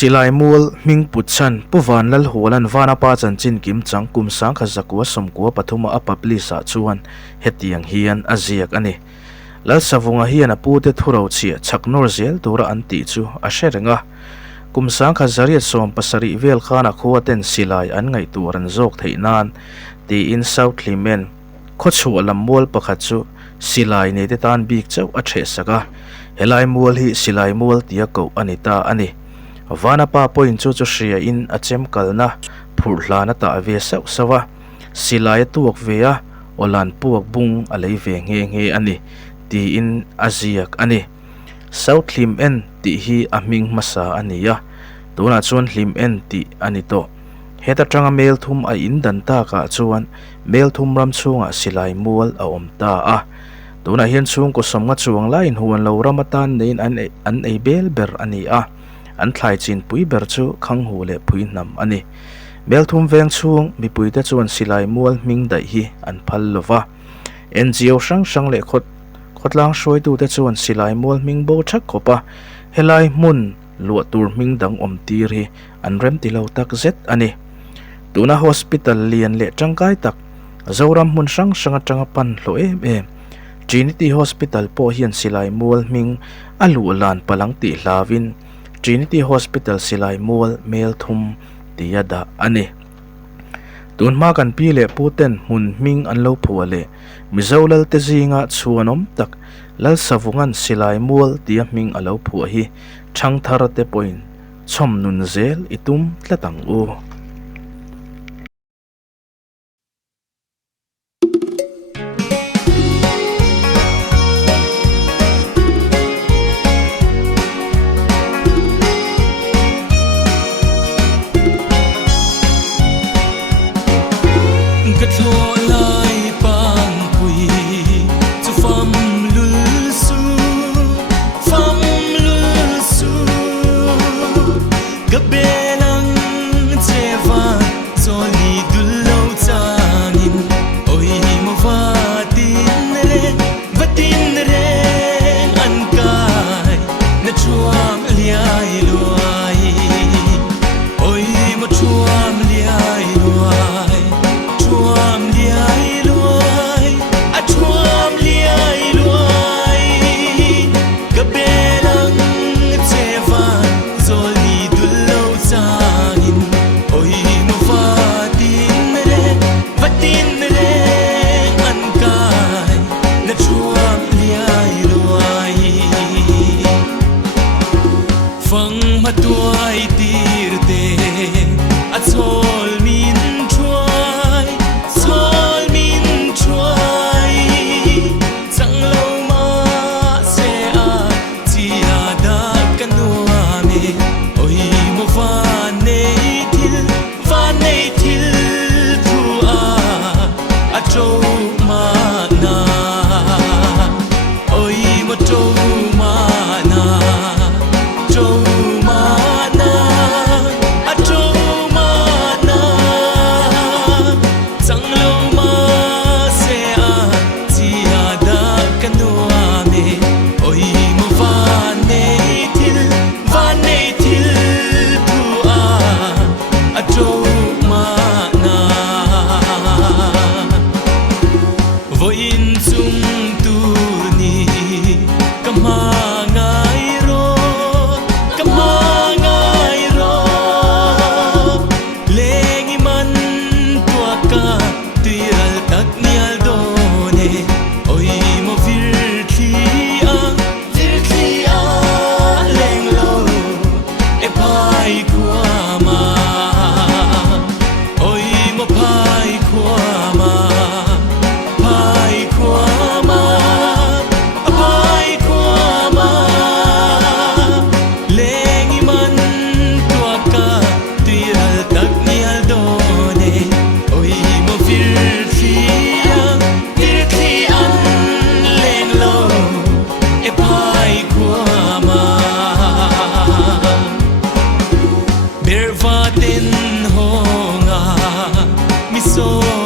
silai mul ming putchan puwan lal holan vana pa chan chin kim chang kum sang kha zakwa somkwa pathuma apapli sa chuan hetiang hian aziak ani lal savunga hian apute thuro chi chaknor zel tura anti chu a sherenga kum sang kha zariat som pasari vel khana khuaten silai an ngai turan zok theinan ti in south limen khochu alam mol pakhat chu silai ne te tan bik chau a the saka helai mul hi silai mul tia ko anita ani vana pa point chu shria in achem kalna phurhlana ta ve sau sawa silai tuak vea olan puak bung alei ve nge ani ti in aziak ani south lim en ti hi aming masa ania tuna chuan lim en ti ani to heta tanga mel thum a in dan ta ka chuan mel thum ram chunga silai mual a om ta a tuna hian chung ko somnga chuang lain huan lo ramatan nein an ei bel ber ani a an thlai chin pui ber chu khang hu le pui nam ani mel thum veng chung mi pui te chuan silai mual ming dai hi an phal lova NGO sang le khotlang shoi tu te chuan silai mual ming bo thak khopa helai mun lu tur ming dang om tir hi an rem ti lo tak zet ani tuna hospital lian le tangkai tak zoram mun sang tanga pan lo em Trinity Hospital po hian silai mual ming alu lan palang ti hlawin Trinity Hospital silai mual mel thum tiada ani tun ma kan pi le puten hun ming an lo phuale mizolal te zinga chuanom tak lal savungan silai mual tia ming alo phu hi thang thar te point chom nun zel itum tlatang u so